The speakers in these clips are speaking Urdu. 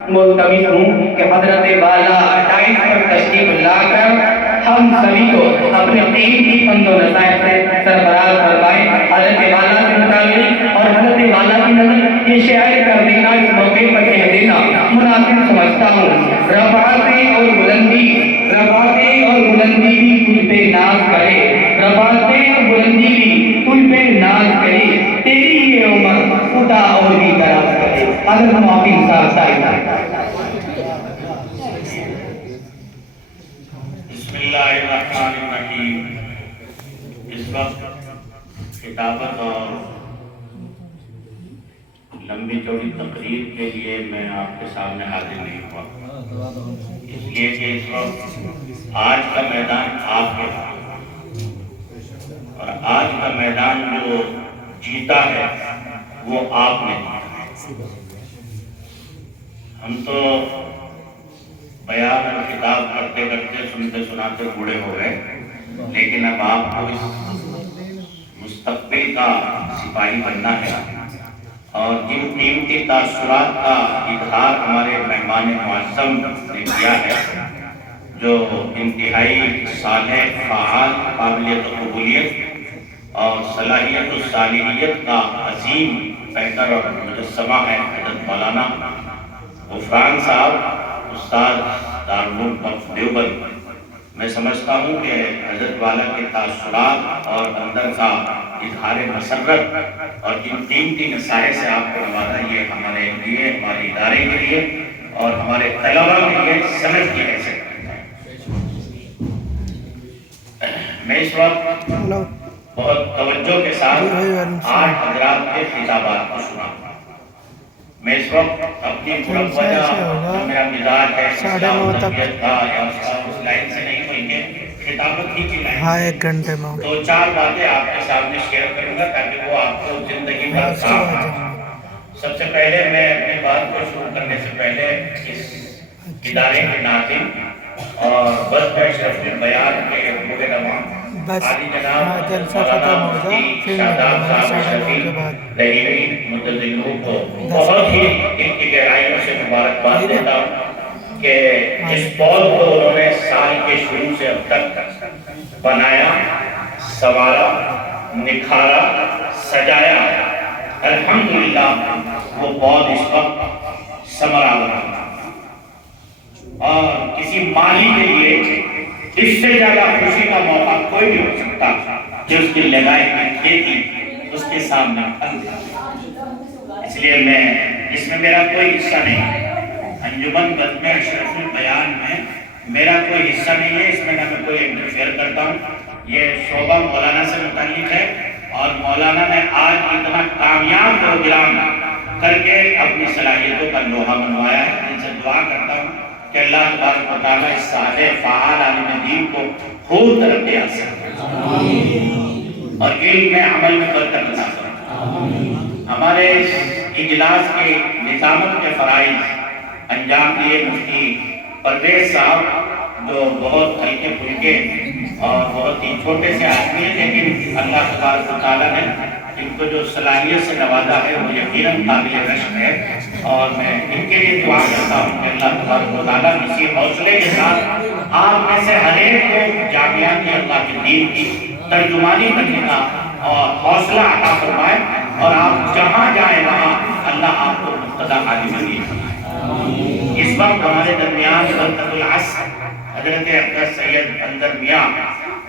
ملتمس ہوں کہ حضرت والا 28 پر تشریف لا کر ہم سبھی کو اپنے قیمتی پند و نصائح سے سرفراز فرمائیں۔ حضرت والا سے متعلق اور حضرت والا کی نظر یہ شعر کر دینا، اس موقع پر کہہ دینا مناسب سمجھتا ہوں۔ رفعتیں اور بلندی بھی تجھ پہ ناز کرے، رفعتیں اور بلندی بھی تجھ پہ ناز کرے، تیری یہ عمر خدا اور بھی دراز کرے۔ حضرت محقق صاحب بسم اللہ الرحمن الرحیم۔ اس وقت خطابت اور لمبی چوڑی تقریر کے لیے میں آپ کے سامنے حاضر نہیں ہوا، اس لیے کہ اس وقت آج کا میدان آپ کے پاس، اور آج کا میدان جو جیتا ہے وہ آپ نے جیتا ہے۔ ہم تو بیان اور خطاب کرتے کرتے سنتے سناتے بوڑھے ہو گئے، لیکن اب آپ کو اس مستقبل کا سپاہی بننا ہے، اور جن قیمتی تاثرات کا اظہار ہمارے مہمان معظم نے کیا ہے، جو انتہائی صالح، فعال، قابلیت و قبولیت اور صلاحیت و صالحیت کا عظیم پیکر اور مجسمہ ہے حضرت مولانا غفران صاحب، استاد دارالعلوم دیوبند۔ میں سمجھتا ہوں کہ حضرت والا کے تاثرات اور اندر کا اظہار مسرت اور جن قیمتی نصائح سے آپ کو نوازا، یہ ہمارے لیے، ہمارے ادارے کے لیے اور ہمارے طلباء کے لیے سند کی حیثیت کرتا ہے۔ میں اس وقت بہت توجہ کے ساتھ 8 حضرات کے خطابات کو سنا۔ میں اس وقت اپنی وجہ جو میرا مزاج ہے اسلام و طبیعت کا یا اس لائن سے نہیں ہوئی کہ خطابت ہی کی لائن سے 1 گھنٹے میں 2-4 باتیں آپ کے سامنے شیئر کروں گا تاکہ وہ آپ کو زندگی کا کام آئے۔ سب سے پہلے میں اپنی بات کو شروع کرنے سے پہلے اس ادارے کے ناظم اور بس اشرف البیان کے بڑے رواں عالی جناب مولانا مفتی شاداب صاحب شفیع رحیمی متضلع کو بہت ہی ان کی گہرائیوں سے مبارکباد دیتا ہوں کہ اس پود کو انہوں نے سال کے شروع سے اب تک بنایا، سنوارا، نکھارا، سجایا۔ الحمدللہ وہ پود اس وقت ثمر آور ہے، اور کسی مالی کے لیے اس سے زیادہ خوشی کا موقع کوئی نہیں ہو سکتا کہ اس کی لگائی کی کھیتی اس کے سامنے پھل دے۔ اس لیے اس میں میرا کوئی حصہ نہیں، انجمن بزم اشرف البیان میں میرا کوئی حصہ نہیں ہے، اس میں نہ میں کوئی انٹرفیئر کرتا ہوں۔ یہ شعبہ مولانا سے متعلق ہے، اور مولانا نے آج اتنا کامیاب پروگرام کر کے اپنی صلاحیتوں کا لوہا منوایا ہے۔ ان سے دعا کرتا ہوں کہ اللہ تبارک و تعالیٰ اس صالح فعال عالم دین کو خوب ترقی حاصل اور علم میں عمل میں برکت عطا فرمائے۔ ہمارے اس اجلاس کے نظامت کے فرائض انجام دیے مفتی پرویز صاحب، جو بہت ہلکے پھلکے اور بہت ہی چھوٹے سے آدمی ہیں، لیکن اللہ تبارک و تعالیٰ نے ان کو جو صلاحیت سے نوازا ہے وہ یقیناً قابل رشک ہے، اور میں ان کے لیے دعا کرتا ہوں کہ اللہ تبارک و تعالیٰ اسی حوصلے کے ساتھ آپ میں سے ہر ایک کو جامعہ کی اللہ کے دین کی ترجمانی کرنے کا اور حوصلہ عطا فرمائے، اور آپ جہاں جائیں وہاں اللہ آپ کو مقتدی عالم دین بنائے۔ اس وقت ہمارے درمیان برکت العصر حضرت اقدس سید اندر میاں،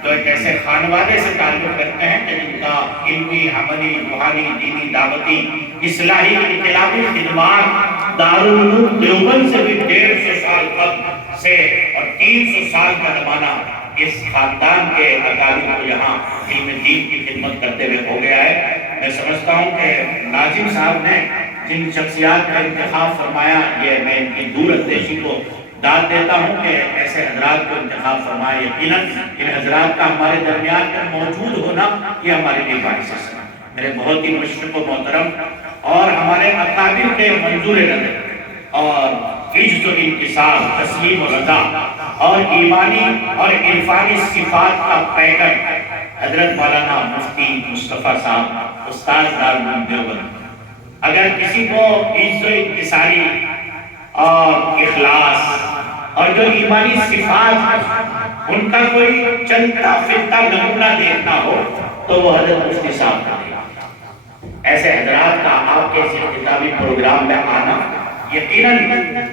جو ایک ایسے خانوادے سے تعلق رکھتے ہیں کہ جن کا علمی، عملی، روحانی، دینی، دعوتی، اصلاحی، انقلابی خدمات دارالعلوم دیوبند سے بھی 150 سال قبل سے اور 300 سال کا زمانہ اس خاندان کے اکابر کو یہاں علم دین کی خدمت کرتے ہوئے ہو گیا ہے۔ میں سمجھتا ہوں کہ ناظم صاحب نے جن شخصیات کا انتخاب فرمایا، یہ میں ان کی دور اندیشی کو داد دیتا ہوں کہ ایسے حضرات کو انتخاب فرمائے۔ یقیناً ان حضرات کا ہمارے درمیان میں موجود ہونا یہ ہمارے لیے باعث ہے۔ میرے بہت ہی مشرف و محترم اور ہمارے اکابر کے منظور نظر اور عجز و انکسار، تسلیم و رضا اور ایمانی اور عرفانی صفات کا پیکر حضرت مولانا مفتی مصطفیٰ صاحب، استاد دارالعلوم دیوبند۔ اگر کسی کو عجز و انکساری اور اخلاص اور جو ایمانی صفات ان کا کوئی چلتا پھرتا نمونہ دیکھنا ہو تو وہ حضرت مفتی صاحب کا ہے۔ ایسے حضرات کا آپ کے کتابی پروگرام میں آنا یقیناً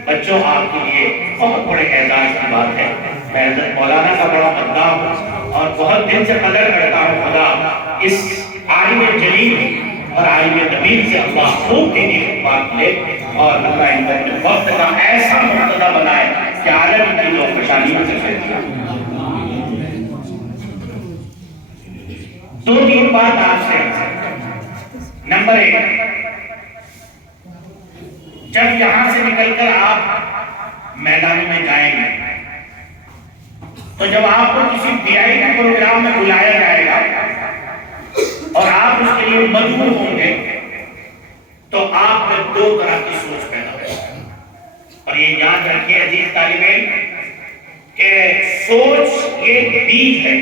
بچوں آپ کے لیے بہت بڑے اعزاز کی بات ہے۔ میں حضرت مولانا کا بڑا بندہ ہوں اور بہت دل سے قدر کرتا ہوں خدا اس عالم جلیل اور عالم نبیل سے اللہ خوب دینی خدمات لے اور اللہ ان کو اپنے وقت کا ایسا مقتدی بنائے کہ عالم کی جو خوشحالیوں سے فیض کیا۔ دو تین بات آپ سے۔ نمبر 1، جب یہاں سے نکل کر آپ میدان میں جائیں گے تو جب آپ کو کسی بیائی کے پروگرام میں بلایا جائے گا اور آپ اس کے لیے مدعو ہوں گے تو آپ میں 2 طرح کی سوچ پیدا ہوگی۔ اور یہ یاد رکھیے عزیز طالب علم کہ سوچ ایک بیج ہے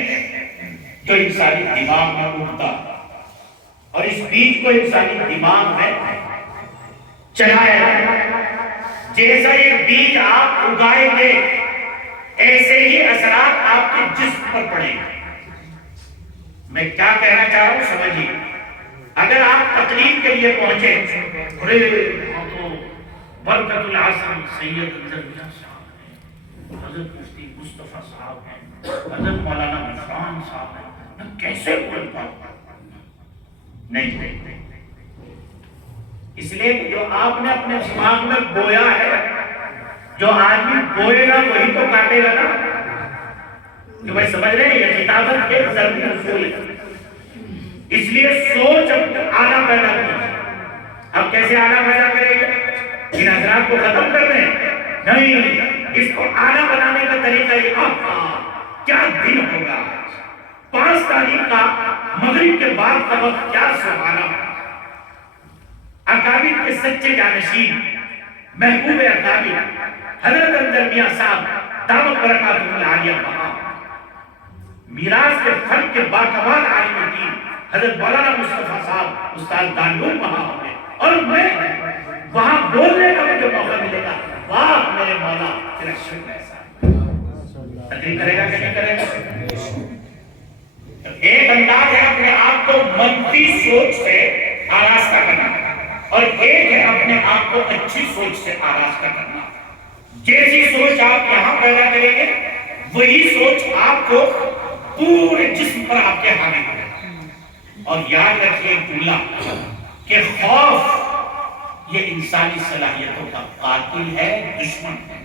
جو انسانی دماغ میں اگتا ہے اور اس بیج کو انسانی دماغ میں چلایا جائے۔ جیسا یہ بیج آپ اگائیں گے ایسے ہی اثرات آپ کے جسم پر پڑیں گے۔ میں کیا کہنا چاہ رہا ہوں سمجھیے۔ اگر آپ تقریر کے لیے پہنچے، برکت العظم سید انضر میاں صاحب ہیں، حضرت مفتی مصطفیٰ صاحب ہیں، حضرت مولانا عرفان صاحب ہیں، میں کیسے بول پاؤں؟ نہیں، اس لیے جو آپ نے اپنے دماغ میں بویا ہے، جو آدمی بوئے گا وہی تو کاٹے گا نا۔ کہ بھائی سمجھ رہے ہیں یہ کتابت کے ضروری اصول ہے۔ اس لیے سوچ آنا پیدا کی۔ اب کیسے آنا پیدا کریں گے؟ ان حضرات کو ختم کر دیں؟ نہیں، اس کو آنا بنانے کا طریقہ یہ کیا دن ہوگا 5 تاریخ کا مغرب کے بعد کا وقت کیا سبحانہ اکابر کے سچے جانشین محبوب اکابر حضرت انضر میاں صاحب دامت برکاتہ العالیہ وہاں میراث کے فرق کے باکمال عالم دین حضرت مولانا مصطفیٰ صاحب استاد دانلوم وہاں ہوں گے اور میں وہاں بولنے کا مجھے موقع ملے گا۔ واہ میرے مولا تیرا شکر ایسا تقریر کرے گا کہ نہیں کرے گا؟ ایک انداز ہے اپنے آپ کو منفی سوچ سے آراستہ کرنا اور ایک ہے اپنے آپ کو اچھی سوچ سے آراستہ کرنا۔ جیسی سوچ آپ یہاں پیدا کریں گے وہی سوچ آپ کو پورے جسم پر آپ کے حاوی کرے گا۔ اور یاد رکھیے ایک جملہ کہ خوف یہ انسانی صلاحیتوں کا قاتل ہے، دشمن ہے۔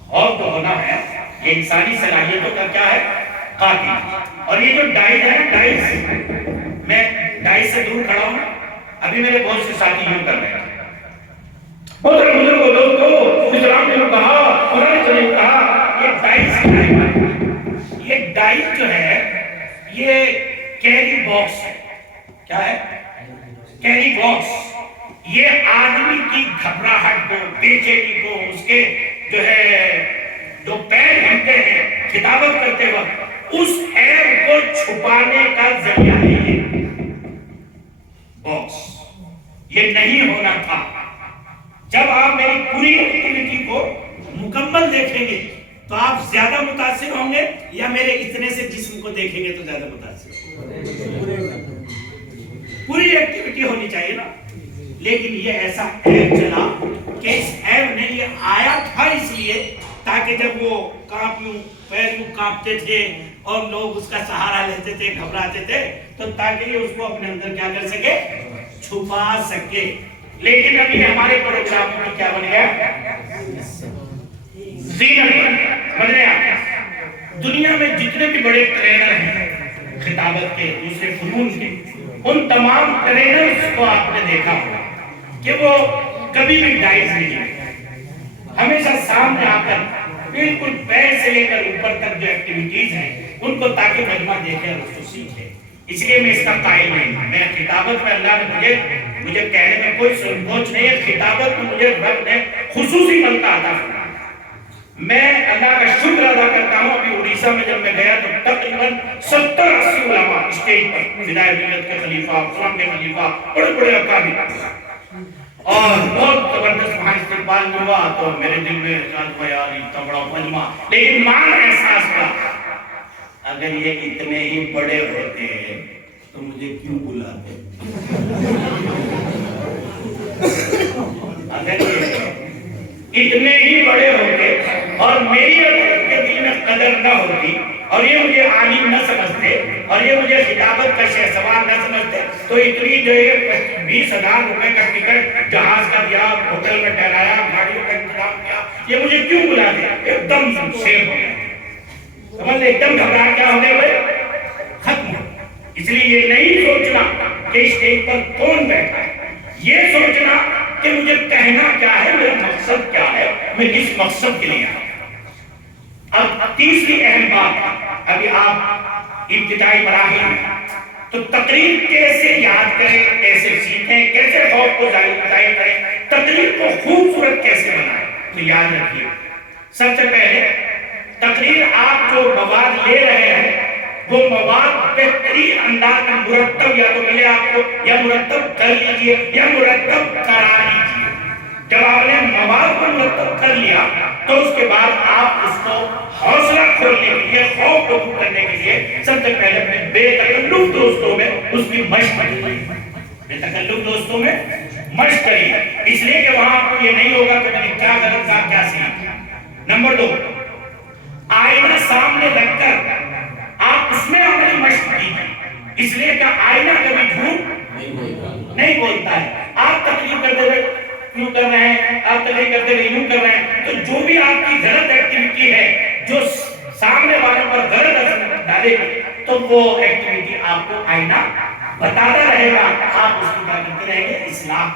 خوف تو ہونا ہے، یہ انسانی صلاحیتوں کا کیا ہے؟ قاتل۔ اور یہ جو ڈائز ہے نا، ڈائز، میں ڈائز سے دور کھڑا ہوں، ابھی میرے بہت سے ساتھی یوں کر رہے ہیں۔ محترم بزرگوں دوستو، اسلام نے کہا، قرآن نے کہا، یہ ڈائز، یہ ڈائز جو ہے یہ کیری باکس ہے۔ کیا ہے؟ Carry box. یہ آدمی کی گھبراہٹ کو، بے چینی کو، اس کے جو ہے جو پیر ہلتے ہیں خطابت کرتے وقت، اس عیب کو چھپانے کا ذریعہ ہے یہ باکس۔ یہ نہیں ہونا تھا۔ جب آپ میری پوری ایکٹیویٹی کو مکمل دیکھیں گے تو آپ زیادہ متاثر ہوں گے یا میرے اتنے سے جسم کو دیکھیں گے تو زیادہ متاثر ہوں گے؟ پوری ایکٹیویٹی ہونی چاہیے نا۔ لیکن یہ ایسا عیب چلا کہ اس عیب نے یہ آیا تھا اس لیے تاکہ جب وہ پیر یوں کانپتے تھے اور لوگ اس کا سہارا لیتے تھے، گھبراتے تھے، تو تاکہ یہ اس کو اپنے اندر کیا کر سکے؟ چھپا سکے۔ لیکن ابھی ہمارے پروگرام میں کیا بن گیا؟ زینت بن گیا۔ دنیا میں جتنے بھی بڑے ٹرینر ہیں خطابت کے، دوسرے فنون کے، ان تمام ٹرینرز کو آپ نے دیکھا ہوگا کہ وہ کبھی بھی ڈائز نہیں ہے، ہمیشہ سامنے آ کر بالکل پیر سے لے کر اوپر تک جو ایکٹیویٹیز ہیں ان کو تاکہ مجمع دیکھے اور اس کو سیکھے۔ اس لیے میں اس کا قائل نہیں ہوں۔ میں خطابت میں اللہ نے مجھے کہنے میں کوئی سنکوچ نہیں ہے، خطابت میں مجھے رب نے خصوصی ملکہ عطا فرمایا۔ میں اللہ کا شکر ادا کرتا ہوں۔ ابھی اڑیسہ میں جب میں گیا تو تقریباً 70-80 علماء اسٹیج پر، ہدایت ملت کے خلیفہ، اسلام کے خلیفہ، بڑے بڑے اکابر، اور بہت زبردست وہاں استقبال میں ہوا تو میرے دل میں احساس ہوا یار اتنا بڑا مجمع، لیکن مان احساس ہوا اگر یہ اتنے ہی بڑے ہوتے تو مجھے کیوں بلاتے؟ اگر یہ اتنے ہی بڑے ہوتے اور میری عدالت کے دل میں قدر نہ ہوتی اور یہ مجھے عالم نہ سمجھتے اور یہ مجھے خطابت کا شہسوار نہ سمجھتے تو اتنی جو یہ 20,000 روپے کا ٹکٹ جہاز کا دیا، ہوٹل میں ٹھہرایا، گاڑیوں کا انتظام کیا، یہ مجھے کیوں بلاتے؟ ایک دم شیر ہو گیا، سمجھ لے، ایک دم گھبرا کیا ہونے ہوئے ختم ہو۔ اس لیے یہ نہیں سوچنا کہ اسٹیج پر کون بیٹھا ہے، یہ سوچنا کہ مجھے کہنا کیا ہے، میرا مقصد کیا ہے، میں کس مقصد کے لیے آیا۔ اب تیسری اہم بات، ابھی آپ ابتدائی مراحل میں تو تقریر کیسے یاد کریں، کیسے سیکھیں، کیسے خوف کو ظاہر کریں، تقریر کو خوبصورت کیسے بنائیں، تو یاد رکھیے سب سے پہلے تقریر آپ جو مواد لے رہے ہیں وہ مواد بہترین انداز میں مرتب یا تو ملے آپ کو، یا مرتب کر لیجئے یا مرتب کرا لیجئے۔ جب آپ نے مواد کو مرتب کر لیا تو اس کے بعد آپ اس کو حوصلہ کھولنے کے لیے، خوف کو دور کرنے کے لیے سب سے پہلے اپنے بے تکلف دوستوں میں اس کی مشق کریے، بے تکلف دوستوں میں مشق کریے، اس لیے کہ وہاں آپ کو یہ نہیں ہوگا کہ میں نے کیا غلط کہا، کیا سیکھا۔ نمبر 2، آئینہ سامنے رکھ کر آپ اس میں اپنی مشق کیجیے، اس لیے کہ آئینہ کبھی جھوٹ نہیں بولتا ہے۔ آپ تقریر کرتے ہوئے یوں کر رہے ہیں، آپ تقریر کرتے ہوئے یوں کر رہے ہیں، تو جو بھی آپ کی غلط ایکٹیویٹی ہے جو سامنے والوں پر غلط اثر ڈالے گی تو وہ ایکٹیویٹی آپ کو آئینہ بتاتا رہے گا، آپ اس کی کیا کرتے رہیں گے، اصلاح۔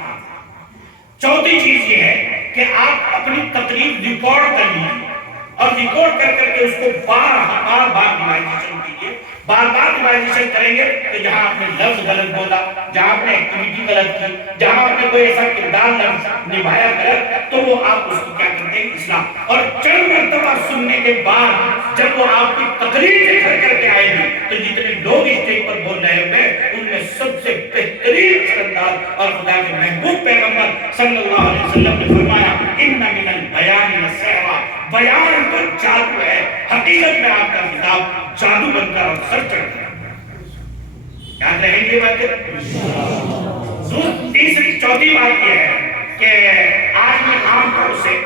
چوتھی چیز یہ ہے کہ آپ اپنی تقریر ریکارڈ کر لیجیے اور ریکارڈ کر کے اس کو بار بار ریوائزیشن کیجیے۔ بار بار ریوائزیشن کریں گے تو جہاں آپ نے لفظ غلط بولا، جہاں آپ نے ایکٹیویٹی غلط کی، جہاں آپ نے کوئی ایسا کردار لفظ نبھایا غلط، تو وہ آپ اس کی کیا کرتے ہیں، اصلاح۔ اور چند مرتبہ سننے کے بعد جب وہ آپ کی تقریر کر کے آئے گی تو جتنے لوگ اسٹیج پر بول رہے ہوئے ان میں سب سے بہترین اثردار اور خدا کے محبوب پیغمبر صلی اللہ علیہ وسلم نے فرمایا ان من البیان لسحرا، بیان تو جادو ہے، حقیقت میں آپ کا خطاب جادو بن کر اور سر چڑھ کر یاد رہیں گے باتیں۔ تیسری چوتھی بات یہ ہے کہ آج میں عام طور سے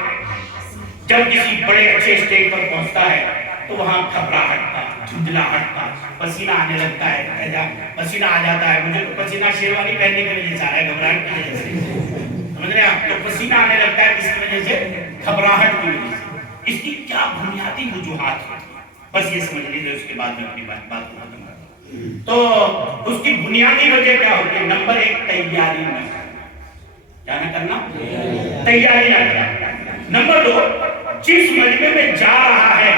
جب کسی بڑے اچھے اسٹیج پر پہنچتا ہے تو وہاں گھبراہٹ کا، جھنجھلاہٹ کا، پسینہ آنے لگتا ہے، پسینہ آ جاتا ہے، مجھے تو پسینہ شیروانی پہننے کی وجہ سے آ رہا ہے، گھبراہٹ کی وجہ سے، سمجھ رہے ہیں آپ، تو پسینہ آنے لگتا ہے کس کی وجہ سے، گھبراہٹ کی وجہ سے۔ اس کی کیا بنیادی وجوہات ہیں بس یہ سمجھ لیجیے، اس کے بعد میں اپنی بات کو ختم کرتا ہوں۔ تو اس کی بنیادی وجہ کیا ہوتی ہے؟ نمبر 1، تیاری نہ کرنا، کیا نہ کرنا، تیاری نہ کرنا۔ نمبر 2، جس مجمع میں جا رہا ہے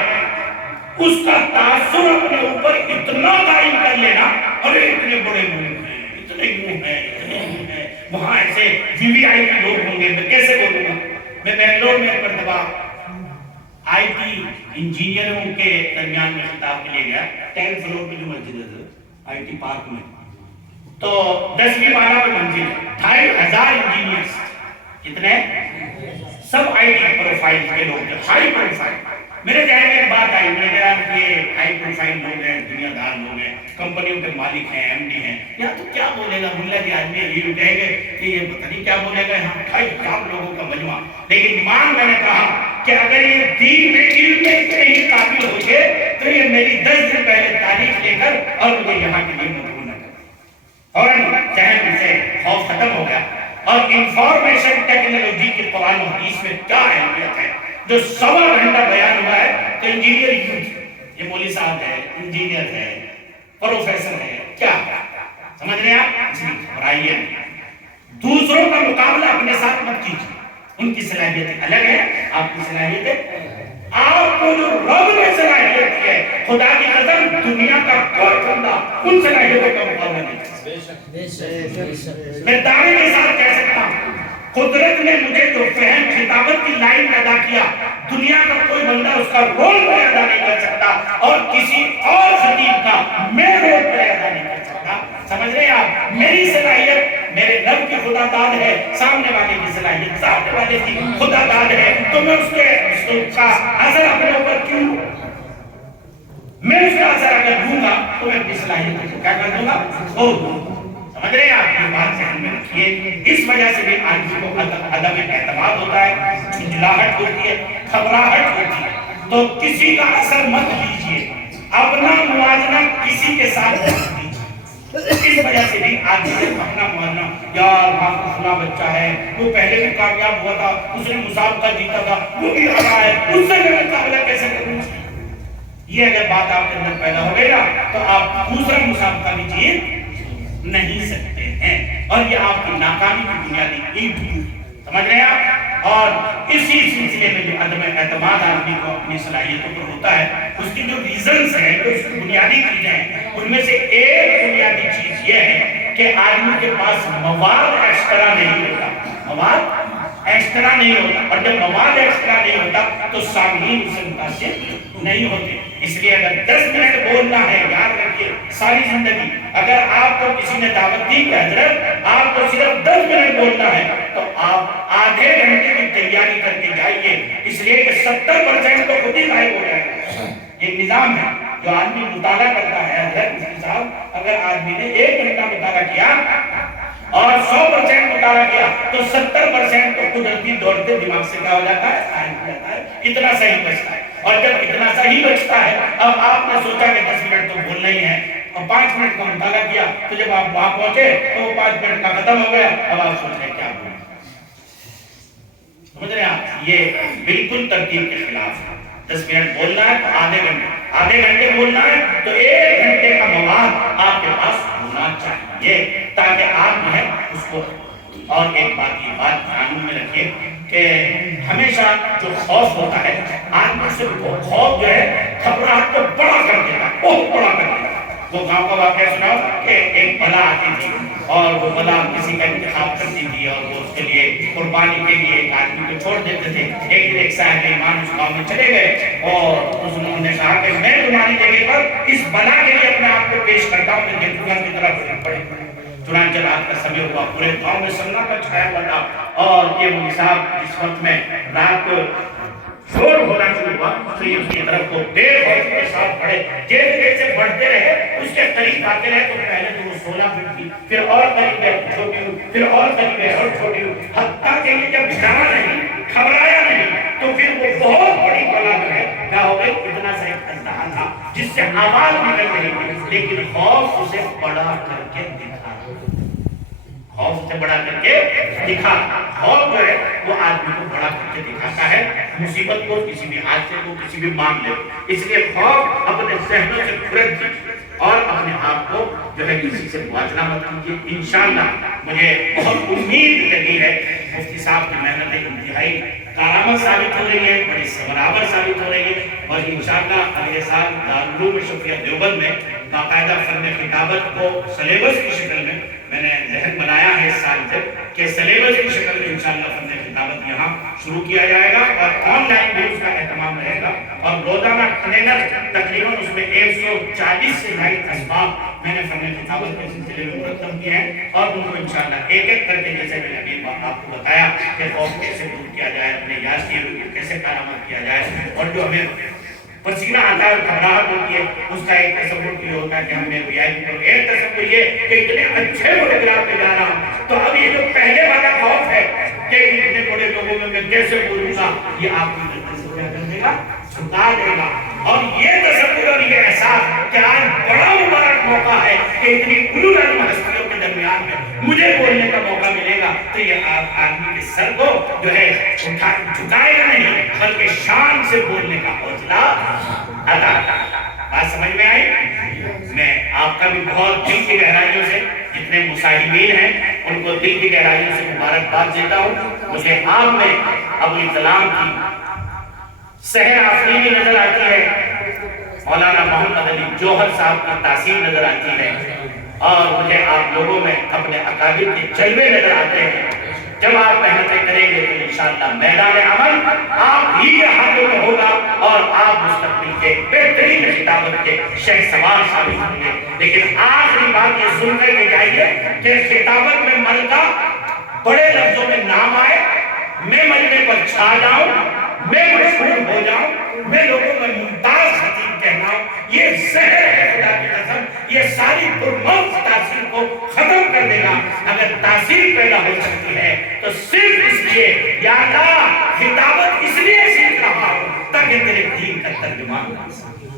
اس کا تاثر اپنے اوپر اتنا قائم کر لینا، ارے اتنے بڑے منہ ہیں، اتنے منہ ہیں، وہاں ایسے وی وی آئی پی لوگ ہوں گے، میں کیسے بولوں گا۔ میں بنگلور میں ایک مرتبہ آئی ٹی انجینئروں کے درمیان میں خطاب کے لیے گیا، 10 فلور پہ جو مسجد ہے آئی ٹی پارک میں، تو 10ویں مالا پہ منزل ہے، 2500 انجینئرز، کتنے، سب آئی ٹی پروفائل کے لوگ تھے، ہائی پروفائل۔ میرے ذہن میں ایک بات آئی، میں نے کہا یہ ہائی پروفائل لوگ ہیں، دنیا دار لوگ ہیں، کمپنیوں کے مالک ہیں، ایم ڈی ہیں، یا تو کیا بولے گا ملا جی آدمی یہ کہیں گے کہ یہ پتہ نہیں کیا بولے گا، یہاں 2,500 لوگوں کا مجمع۔ لیکن میں نے کہا کہ اگر یہ دین میں علم میں اتنے ہی قابل ہو گئے تو یہ میری 10 دن پہلے تاریخ لے کر اور مجھے یہاں کے لیے مدعو نہ کرے۔ اور ذہن سے خوف ختم ہو گیا۔ اور انفارمیشن ٹیکنالوجی کی قرآن و حدیث میں کیا اہمیت ہے، جو 1.25 گھنٹہ بیان ہوا ہے تو انجینئر یوتھ، یہ مولوی صاحب ہے، انجینئر ہے، پروفیسر ہے، کیا سمجھ رہے ہیں آپ، گھبرائیے نہیں۔ دوسروں کا مقابلہ اپنے ساتھ مت کیجیے، ان کی صلاحیتیں الگ ہیں، آپ کی صلاحیتیں، آپ کو جو رب نے صلاحیت کی ہے، خدا کی قسم دنیا کا کوئی بندہ ان صلاحیتوں کا مقابلہ نہیں کر سکتا۔ میں دعوے کے ساتھ کہہ سکتا ہوں قدرت نے مجھے جو فہم خطابت کی لائن میں ادا کیا، دنیا کا کوئی بندہ اس کا رول میں ادا نہیں کر سکتا، اور کسی اور خطیب کا میں رول میں ادا نہیں کر سکتا۔ سمجھ رہے ہیں آپ، میری صلاحیت میرے رب کی خدا داد ہے، سامنے والے کی صلاحیت سامنے والے کی خدا داد ہے، تو میں اس کا اثر اپنے اوپر کیوں لوں؟ میں اس کا اثر اگر دوں گا تو میں اپنی صلاحیت کو کیا کر دوں گا؟ چھوڑ دوں گا۔ سمجھ رہے ہیں آپ؟ یہ بات ذہن میں رکھیے۔ اس وجہ سے بھی آدمی کو عدم اعتماد ہوتا ہے، جھنجھلاہٹ ہوتی ہے، گھبراہٹ ہوتی ہے۔ تو کسی کا اثر مت لیجیے، اپنا موازنہ کسی کے ساتھ مت لیجیے۔ اس وجہ سے بھی آدمی جب اپنا موازنہ، یار وہاں فلاں بچہ ہے، وہ پہلے بھی کامیاب ہوا تھا، اس نے مسابقہ جیتا تھا، وہ بھی آ رہا ہے، اس سے میں مقابلہ کیسے کروں؟ یہ اگر بات آپ کے اندر پیدا ہو گئی نا تو آپ دوسرا مسابقہ بھی جیت نہیں سکتے ہیں، اور یہ آپ کی ناکامی کی بنیادی اینٹ، سمجھ رہے ہیں آپ؟ اور اسی سلسلے میں جو عدم اعتماد آدمی کو اپنی صلاحیتوں پر ہوتا ہے، اس کی جو ریزنز ہیں، جو اس کی بنیادی چیزیں ہیں، ان میں سے ایک بنیادی چیز یہ ہے کہ آدمی کے پاس مواد ایکسٹرا نہیں ہوتا، مواد ایکسٹرا نہیں ہوتا، اور جب مواد ایکسٹرا نہیں ہوتا تو سامعین اس سے متاثر نہیں ہوتے۔ اس لیے اگر 10 منٹ بولنا ہے، یاد رکھیے ساری زندگی، اگر آپ کو کسی نے دعوت دی کہ حضرت آپ کو صرف 10 منٹ بولنا ہے تو آپ آدھے گھنٹے کی تیاری کر کے جائیے، اس لیے کہ 70% تو خود ہی غائب ہو جائے گا۔ یہ نظام ہے جو آدمی مطالعہ کرتا ہے۔ حضرت مفتی صاحب، اگر آدمی نے 1 گھنٹہ مطالعہ کیا اور 100% مطالعہ کیا تو 70% تو قدرتی دوڑتے دماغ سے کیا ہو جاتا ہے؟ غائب ہو جاتا ہے، اتنا صحیح بچتا ہے۔ اور جب اتنا صحیح بچتا ہے، اب آپ نے سوچا کہ 10 منٹ تو بولنا ہی ہے اور 5 منٹ کا مطالعہ کیا، تو جب آپ وہاں پہنچے تو وہ 5 منٹ کا ختم ہو گیا، اب آپ سوچ رہے کیا بولیں؟ سمجھ رہے ہیں آپ؟ یہ بالکل ترتیب کے خلاف ہے۔ 10 منٹ بولنا ہے تو آدھے گھنٹے بولنا ہے تو 1 گھنٹے کا مواد آپ کے پاس ہونا چاہیے، تاکہ آپ جو ہے اس کو۔ اور ایک بات، یہ بات دھیان میں رکھیے کہ ہمیشہ جو خوف ہوتا ہے، آدمی سے خوف جو ہے گھبراہٹ کو بڑا کر دیتا ہے، بہت بڑا کر دیتا ہے۔ وہ گاؤں کا واقعہ سناؤ کہ ایک بلا آتی تھی اور وہ بلا کسی کا انتخاب کرتی تھی اور وہ اس کے لیے قربانی کے لیے ایک آدمی کو چھوڑ دیتے تھے۔ ایک دن ایک صاحب ایمان اس گاؤں میں چلے گئے اور انہوں نے کہا کہ میں تمہاری جگہ پر اس بلا کے لیے اپنے آپ کو پیش کرتا ہوں کہ دیکھوں گا کی طرف پڑے۔ چنانچہ رات کا سمے ہوا، پورے گاؤں میں سناٹا چھایا ہوا تھا، اور یہ مولوی صاحب جس وقت میں رات کو شور ہونا شروع ہوا تو یہ اس کی طرف کو بے خوف کے ساتھ بڑھے، جیسے بڑھتے رہے اس کے قریب آتے رہے تو پہلے تو وہ 16 فٹ تھی، پھر اور قریب ہے چھوٹی ہوئی، پھر اور قریب ہے اور چھوٹی ہوئی، حتیٰ کہ یہ جب ڈرا نہیں، گھبرایا نہیں، تو پھر وہ بہت بڑی بلا جو ہے کیا ہو گئی، اتنا سا ایک اژدہا تھا جس سے آواز نکل رہی تھی، لیکن خوف اسے بڑا کر کے دکھا، خوف سے بڑا کر کے دکھا۔ خوف جو ہے وہ آدمی کو بڑا کر کے دکھاتا ہے، مصیبت کو، کسی بھی حادثے کو، کسی بھی معاملے کو۔ اس لیے خوف اپنے ذہنوں سے کھرد دیجیے اور اپنے آپ کو جو ہے کسی سے موازنہ مت کیجیے۔ انشاءاللہ مجھے بہت امید لگی ہے، مفتی صاحب کی محنت انتہائی کارآمد ثابت ہو رہی ہے، بڑی صبرآور ثابت ہو رہی ہے، اور انشاءاللہ اگلے سال دارالعلوم شفیہ دیوبند میں باقاعدہ فن خطابت کو سلیبس کی شکل میں نے ذہن بنایا ہے اس سال سے کہ سلیبس کی شکل میں انشاءاللہ فن خطابت یہاں شروع کیا جائے گا، اور آن لائن بھی اس کا اہتمام رہے گا، اور روزانہ ٹرینر تقریباً اس میں 140 سے زائد اسباب میں نے فن خطابت کے سلسلے میں مرتب کیے ہیں، اور ان کو انشاءاللہ ایک ایک کر کے، جیسے میں نے ابھی آپ کو بتایا کہ خوف کیسے دور کیا جائے، اپنے یاد کی روح کیسے کارآمد کیا جائے، اور جو ہمیں پسینہ آتا ہے، گھبراہٹ ہوتی ہے، اس کا ایک تصور یہ ہوتا ہے کہ ہم نے ایک تصور یہ کہ اتنے اچھے پروگرام میں جا رہا ہوں، تو اب یہ جو پہلے والا خوف ہے کہ اتنے بڑے لوگوں میں میں کیسے بولوں گا، یہ آپ کو تصور کر دے گا، چھٹا دے گا، اور یہ تصور اور یہ احساس کہ آج بڑا مبارک موقع ہے کہ اتنی علو علم ہستیوں کے درمیان میں مجھے بولنے کا موقع ملے گا، تو یہ آدمی کے سر کو جو ہے جھکائے گا نہیں، بلکہ شان سے بولنے کا حوصلہ عطا کرے گا۔ بات سمجھ میں آئی؟ میں آپ کا بھی بہت دل کی گہرائیوں سے، جتنے مصاحبین ہیں ان کو دل کی گہرائیوں سے مبارکباد دیتا ہوں۔ مجھے آپ میں ابوالکلام کی سحر آفرینی نظر آتی ہے، مولانا محمد علی جوہر صاحب کی تاثیر نظر آتی ہے، اور مجھے آپ لوگوں میں اپنے اکابر کے جلوے نظر آتے ہیں۔ جب آپ محنتیں کریں گے تو انشاءاللہ میدان عمل آپ ہی کے ہاتھوں میں ہوگا اور آپ مستقبل کے بہترین خطابت کے شہ سوار ثابت ہوں گے۔ لیکن آخری بات یہ سن کر کے جائیے کہ خطابت میں ملکہ بڑے لفظوں میں نام آئے، میں مجمع پر چھا جاؤں، میں مشہور ہو جاؤں، میں لوگوں میں ممتاز خطیب کہلاؤں، یہ زہر ہے خدا کی قسم، یہ ساری پرموت تاثیر کو ختم کر دے گا۔ اگر تاثیر پیدا ہو سکتی ہے تو صرف اس لیے یا اللہ خطابت اس لیے سیکھ رہا ہوں تاکہ تیرے دین کا ترجمان بن سکوں،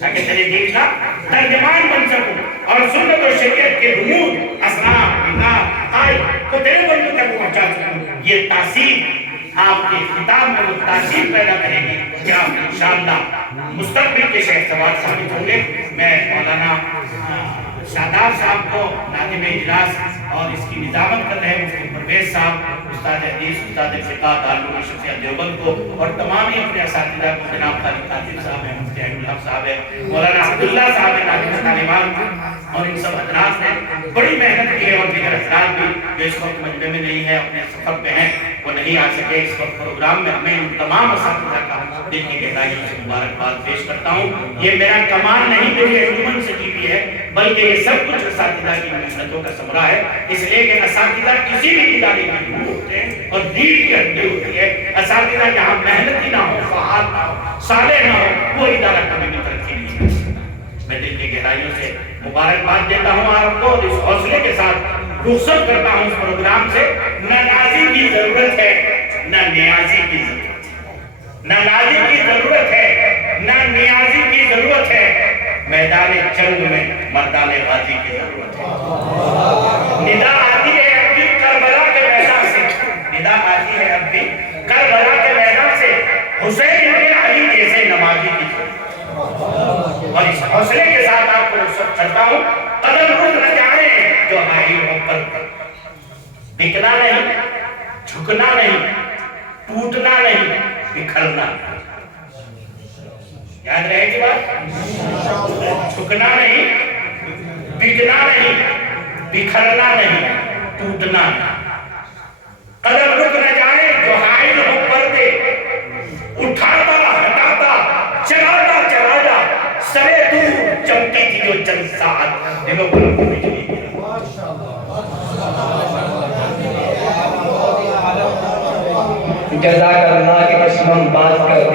تاکہ تیرے دین کا ترجمان بن سکوں اور سنت و شریعت کے رموز اسرار نکاح آئی کو تیرے ملک تک پہنچا سکوں۔ یہ تاثیر آپ کے خطاب میں وہ تاثیر پیدا کرے گی کہ آپ انشاءاللہ مستقبل کے شہ سوار ثابت ہوں گے۔ میں مولانا شاداب صاحب کو ناظم اجلاس اور اس کی نظامت کر رہے مفتی پرویز صاحب، استاد حدیث، استاد فقہ دارالعلوم شفیہ دیوبند کو اور تمام ہی اپنے اساتذہ کو، جناب خالد قادری صاحب ہیں، مفتی احمد الحق صاحب ہیں، مولانا عبداللہ صاحب ہیں، ناظم طالبان اور ان سب حضرات نے بڑی محنت کی ہے، اور دیگر حضرات بھی جو اس وقت مجمع میں نہیں ہے، اپنے سفر پہ ہیں، وہ نہیں آ سکے اس وقت پروگرام میں۔ میں ان تمام اساتذہ کا دل کی گہرائیوں سے مبارکباد پیش کرتا ہوں۔ یہ میرا کمال نہیں، میری انجمن سجی ہوئی ہے، بلکہ یہ سب کچھ اساتذہ کی محنتوں کا ثمرہ ہے، اس لیے کہ اساتذہ کسی بھی ادارے میں روح ہوتے ہیں اور ریڑھ کی ہڈی ہوتی ہے۔ اساتذہ جہاں محنتی نہ ہو، فعال نہ ہو، صالح نہ ہو، وہ ادارہ کبھی بھی ترقی نہیں کر سکتا۔ میں دل کی گہرائیوں سے مبارکباد دیتا ہوں آپ کو، اور اس حوصلے کے ساتھ رخصت کرتا ہوں اس پروگرام سے۔ نہ نازی کی ضرورت ہے، نہ نیازی کی ضرورت ہے، نہ نازی کی ضرورت ہے، نہ نیازی کی ضرورت ہے، میدان جنگ میں مردان غازی کی ضرورت ہے۔ ندا آتی ہے اب بھی کربلا کے میدان سے، ندا آتی ہے اب بھی کربلا کے میدان سے، حسین ابن علی جیسے نمازی کی ضرورت ہے۔ اور اس حوصلے کے ساتھ آپ کو رخصت کرتا ہوں۔ قدم رک نہ جائے جو حائل ہو پر، بکنا نہیں، جھکنا نہیں، ٹوٹنا نہیں، بکھرنا۔ یاد رہے گی بات؟ جھکنا نہیں، بکنا نہیں، بکھرنا نہیں، ٹوٹنا نہیں۔ قدم رک نہ جائے جو حائل ہو پردے، اٹھاتا ہٹاتا چلاتا چلا جا، سرے دور چمکی تھی جو چند ساعت، دلوں پر بجلی گرا۔ جزاک اللہ کی قسم بات کر دی۔